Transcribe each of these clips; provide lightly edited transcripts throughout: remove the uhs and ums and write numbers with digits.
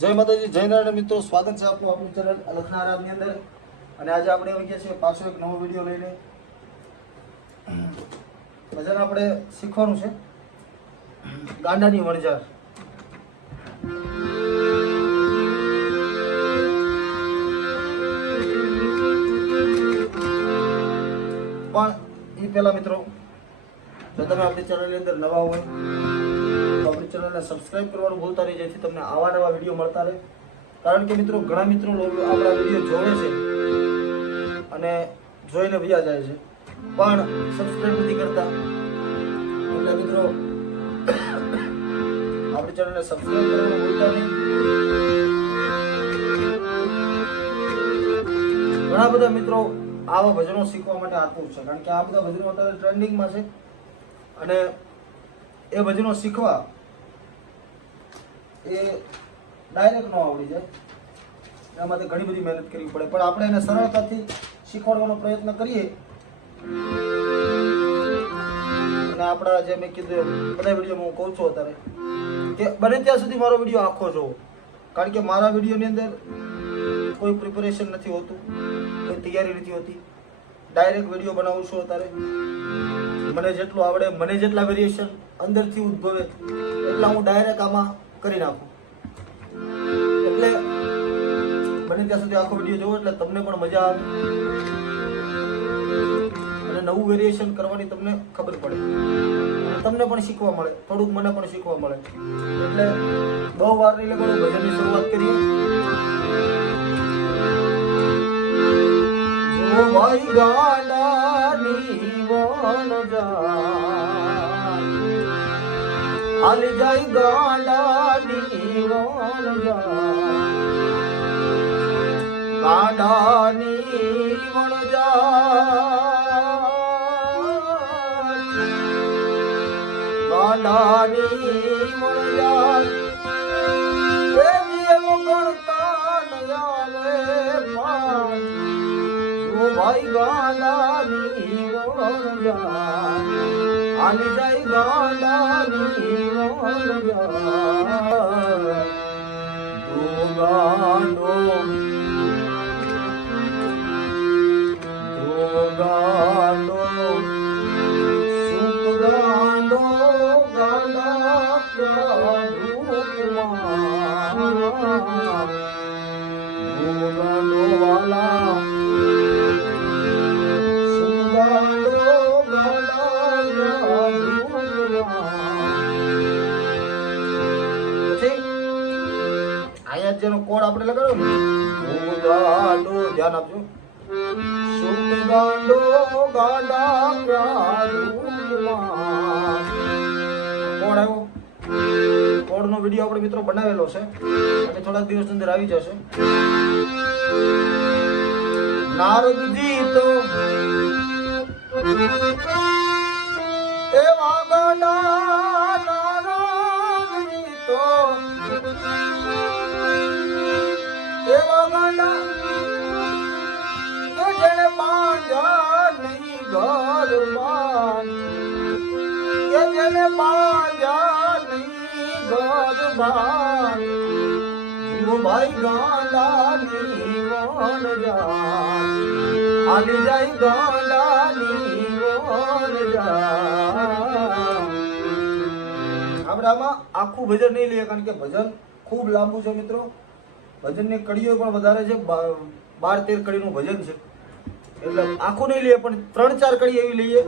જય માતાજી, જય નારાયણ મિત્રો, સ્વાગત છે આપનું આપણી ચેનલ અલખના આરાધની અંદર. અને આજે આપણે આવી ગયા છીએ પાછો એક નવો વિડીયો લઈને. ભજન આપણે શીખવાનું છે ગાંડાની વણઝાર. પણ એ પહેલા મિત્રો, જો તમે આપણી ચેનલની અંદર નવા હોય તો આપણી ચેનલને સબસ્ક્રાઇબ કરવાનું ભૂલતા નહીં, જેથી તમને આવા નવા વિડીયો મળતા રહે. કારણ કે મિત્રો, ઘણા મિત્રો આપણા વિડીયો જોવે છે અને જોઈને વ્યા જાય છે, પણ સબસ્ક્રાઇબ નથી કરતા. એટલે મિત્રો, આપણી ચેનલને સબસ્ક્રાઇબ કરવાનું ભૂલતા નહીં. ઘણા બધા મિત્રો આવા ભજનો શીખવા માટે આતુર છે, કારણ કે આ બધા ભજનો અત્યારે ટ્રેન્ડિંગમાં છે અને એ ભજનો શીખવા એ ડાયરેક્ટ ન આવડી જાય. એના માટે ઘણી બધી મહેનત કરવી પડે, પણ આપણે એને સરળતાથી શીખવાડવાનો પ્રયત્ન કરીએ. અને આપણા જે મેં કીધું બધા વિડીયોમાં હું કહું છું અત્યારે કે બને ત્યાં સુધી મારો વિડીયો આખો જોવો, કારણ કે મારા વિડીયોની અંદર કોઈ પ્રિપેરેશન નથી હોતું, કોઈ તૈયારી નથી હોતી. ડાયરેક્ટ વિડીયો બનાવું છું અત્યારે. મને જેટલું આવડે, મને જેટલા વેરિએશન અંદરથી ઉદ્ભવે એટલા હું ડાયરેક્ટ આમાં કરી નાખું. એટલે બને ત્યાં સુધી આખો વિડીયો જોવો, એટલે તમને પણ મજા આવે અને નવું વેરિએશન કરવાની તમને ખબર પડે, તમને પણ શીખવા મળે, થોડુંક મને પણ શીખવા મળે. એટલે બહુ વાર નહીં લગાડો, ભજનની શરૂઆત કરીએ. ઓ ભાઈ ગાંડાની વણઝાર, હાલી જાય ગાંડાની વણઝાર, ગાંડાની વણઝાર, ગાંડાની વણઝાર. એવી ગણતા ન આવે પાર, ઓ ભાઈ ગાંડાની વણઝાર, હાલી જાય ગાંડાની વણઝાર. ઓ ગાંડો, ઓ ગાંડો, સુખ ગાંડો, ગાંડા રૂપમાં, ઓ ગાંડો વાલા, જેનો કોડ આપણે લગાડો ને, ગાંડો, ધ્યાન આપજો. સુખ ગાંડો, ગાંડા કોડ આવ્યો. કોડનો વિડીયો આપણે મિત્રો બનાવેલો છે અને થોડાક દિવસ અંદર આવી જશે. નારદજી તો એવા ગાંડા, નારદજી તો એવા ગાંડા કે જેને બાંધ્યા નહીં ઘરમાં, કે જેને બાંધ્યા નહીં ઘરમાં. ઓ ભાઈ ગાંડાની વણઝાર, હાલી જાય ગાંડાની વણઝાર. આપણે આમાં આખું ભજન નહીં લઈએ, કારણ કે ભજન ખૂબ લાંબુ છે મિત્રો. ભજનની કડીઓ પણ વધારે છે, 12-13 કડીનું ભજન છે. એટલે આખું નહીં લઈએ, પણ 3-4 કડી એવી લઈએ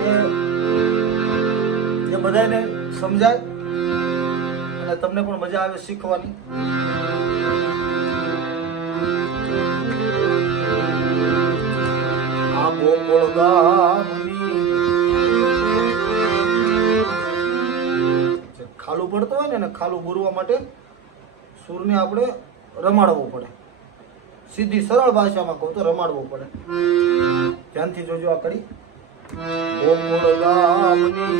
કે જે બધાને સમજાય અને તમને પણ મજા આવે શીખવાની. આ ગોકુળ ગામની ખાલું પડતો હોય ને, ખાલું બોરવા માટે સૂરને આપણે રમાડવો પડે. સીધી સરળ ભાષામાં કહું તો રમાડવો પડે. ધ્યાનથી જોજો આ કરી. ગોકુળ ગામની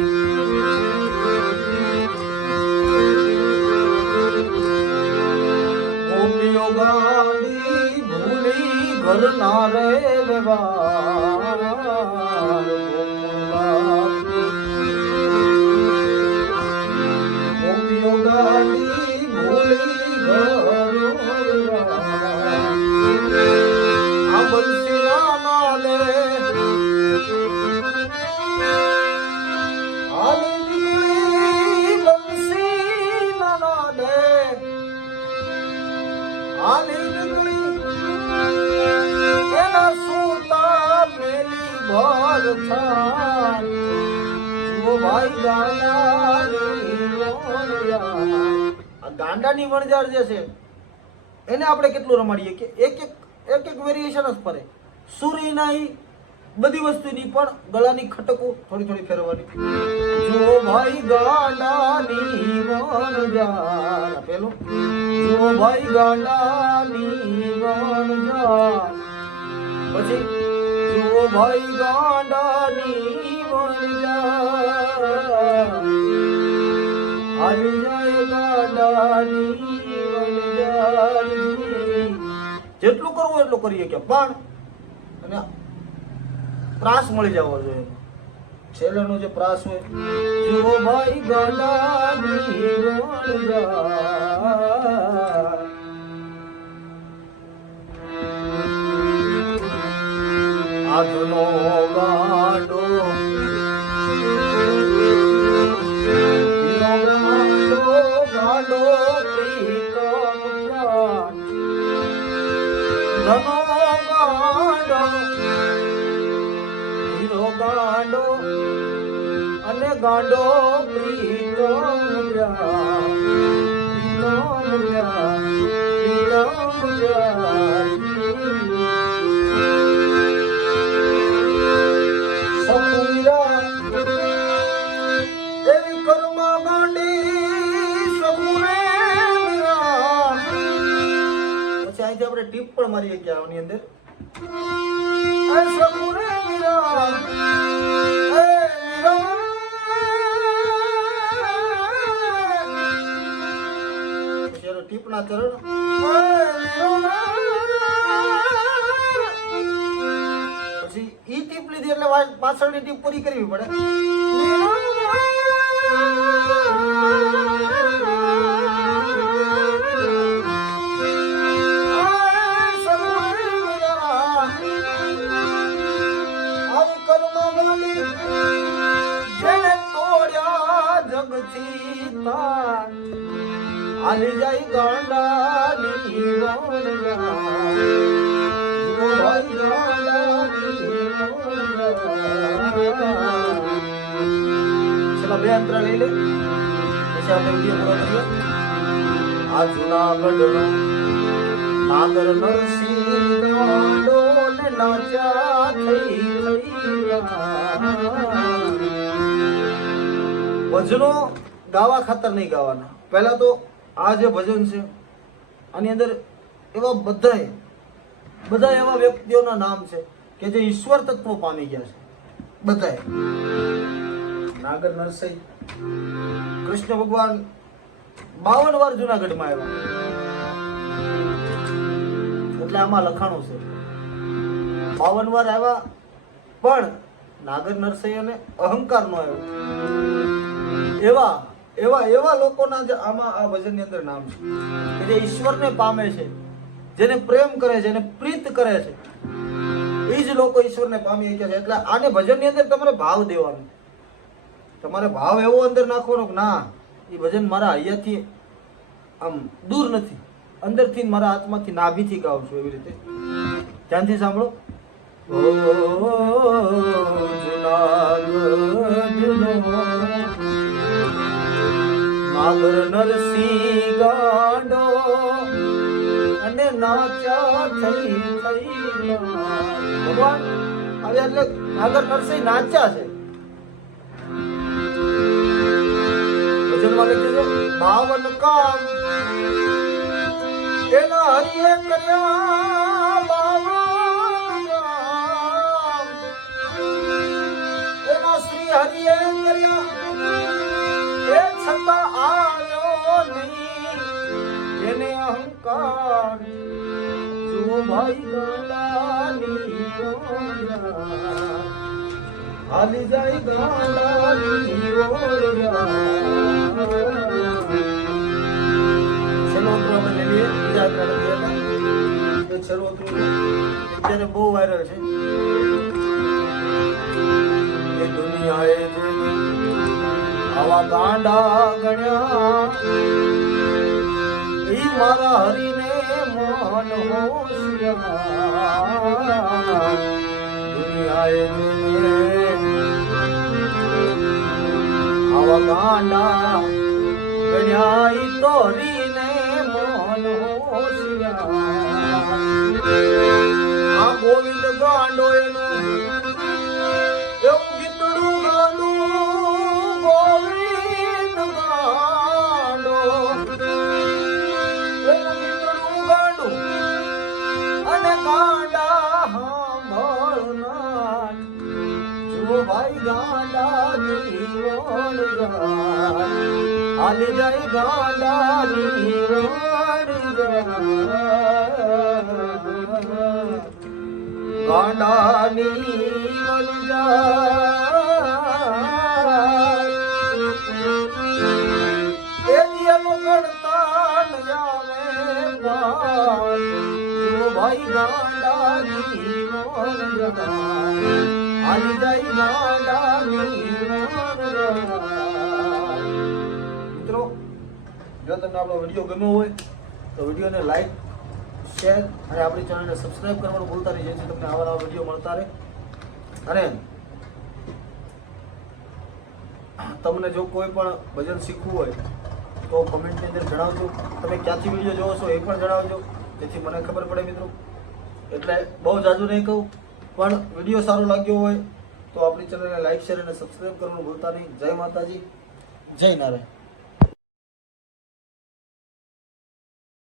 ગોપીઓ ગાંડી ભૂલી ઘરના રે વ્યવહાર. ગોપીઓ ગાંડી ભૂલી મેલી ઘર આ બંસી ના લે આલી નીકળી બંસી ના લે આલી નીકળી એના સૂતા મેલી ઘર છા જુઓ ભાઈ ગાંડાની વણઝાર જે છે એને આપણે કેટલું રમાડીએ કે એક વેરિએશન જ ફરે સુરી નહીં બધી વસ્તુની પણ ગળાની ખટકો થોડી ફેરવવાની જો ભાઈ ગાંડાની વણઝાર પેલું જો ભાઈ ગાંડાની વણઝાર પછી જો ભાઈ ગાંડાની વણઝાર આવી જાય ગાંડાની વણઝાર જેટલું કરવું એટલું કરીએ કે પણ અને પ્રાસ મળી જવો જોઈએ છેલ્લેનો જે પ્રાસ હોય જો ભાઈ ગાંડાની વણઝાર આજનો ગાંડો ગાંડો પ્રીતમ પ્રાણ ધનો ગાંડો હીરો ગાંડો અને ગાંડો પ્રીતમ પ્રાણ આપણે ટીપ પણ મારીએ કે આની અંદર ટીપ ના ચરણ પછી ઈ ટીપ લીધી એટલે પાછળની ટીપ પૂરી કરવી પડે આલી જાય ગાંડાની વણઝાર ચલો બે અંતરા લઈ લે પછી આપણે વિડીયો પૂરો કરીએ આ જૂનાગઢનો નાગર નરસિંહ ગાંડો ને નાચ્યા થઈ ભજનો ગાવા ખાતર નહીં ગાવાના પહેલા તો આ જે ભજન છે આની અંદર એવા બધા એવા વ્યક્તિઓના નામ છે કે જે ઈશ્વર તત્વ પામી ગયા છે બધાએ નાગર નરસિંહ કૃષ્ણ ભગવાન 52 વાર જુનાગઢમાં આવ્યા એટલે આમાં લખાણું છે 52 વાર આવ્યા પણ નાગર નરસિંહ અને અહંકાર નો આવ્યો એવા લોકોના જે આમાં આ ભજનની અંદર નામ છે કે જે ઈશ્વરને પામે છે જેને પ્રેમ કરે છે જેને પ્રીત કરે છે એ જ લોકો ઈશ્વરને પામી ગયા છે એટલે આને ભજનની અંદર તમારે ભાવ દેવાનો તમારે ભાવ એવો અંદર નાખવાનો કે ના એ ભજન મારા હૈયાથી આમ દૂર નથી અંદરથી મારા આત્માથી નાભીથી ગાઉં છું એવી રીતે ધ્યાનથી સાંભળો નાગર નરસિંહ ગાંડો અને નાચ્યા થઈ ભગવાન હવે એટલે નાગર નરસિંહ નાચ્યા છે ભજનમાં લખ્યું છે 52 કામ એના હરિએ કર્યા 52 કામ એના શ્રી હરિએ કર્યા એ છતાં આવ્યો નહીં એને અહંકાર જો ભાઈ ગાંડાની હાલી જાય ગાંડાની શરૂ હતું અત્યારે બહુ વાયરલ છે. એ દુનિયાએ આવા ગાંડા ગણ્યા ઈ મારા હરીને મન હોશિયાર. દુનિયાએ આવા ગાંડા ગણ્યા ઈ તો હરીને મન હોશિયાર. આ ગોવિંદ ગાંડો એનું એવું ગીતડું ગાનું ગોવિંદ ગાંડો એવું ગીતડું ગાંડું અને ગાંડા સાંભળનાર જો ભાઈ ગાંડા જીવન જાય હાલી જાય ગાંડા જીવન જાય ગાંડાની એ નિયમ ગણતા ન આવે ભાઈ ગાંડાની હાલી જાય ગાંડાની. મિત્રો, જો તમને આપણો વિડીયો ગમ્યો હોય તો વિડીયોને લાઈક, શેર અને આપણી ચેનલને સબસ્ક્રાઇબ કરવાનું ભૂલતા નહીં, જેથી તમને આવા નવા વિડીયો મળતા રહે. અને તમને જો કોઈ પણ ભજન શીખવું હોય તો કમેન્ટની અંદર જણાવજો. તમે ક્યાંથી વિડીયો જોવો છો એ પણ જણાવજો, જેથી મને ખબર પડે મિત્રો. એટલે બહુ જાજુ નહીં કહું, પણ વિડીયો સારો લાગ્યો હોય તો આપણી ચેનલને લાઈક, શેર અને સબસ્ક્રાઇબ કરવાનું ભૂલતા નહીં. જય માતાજી, જય નારાયણ.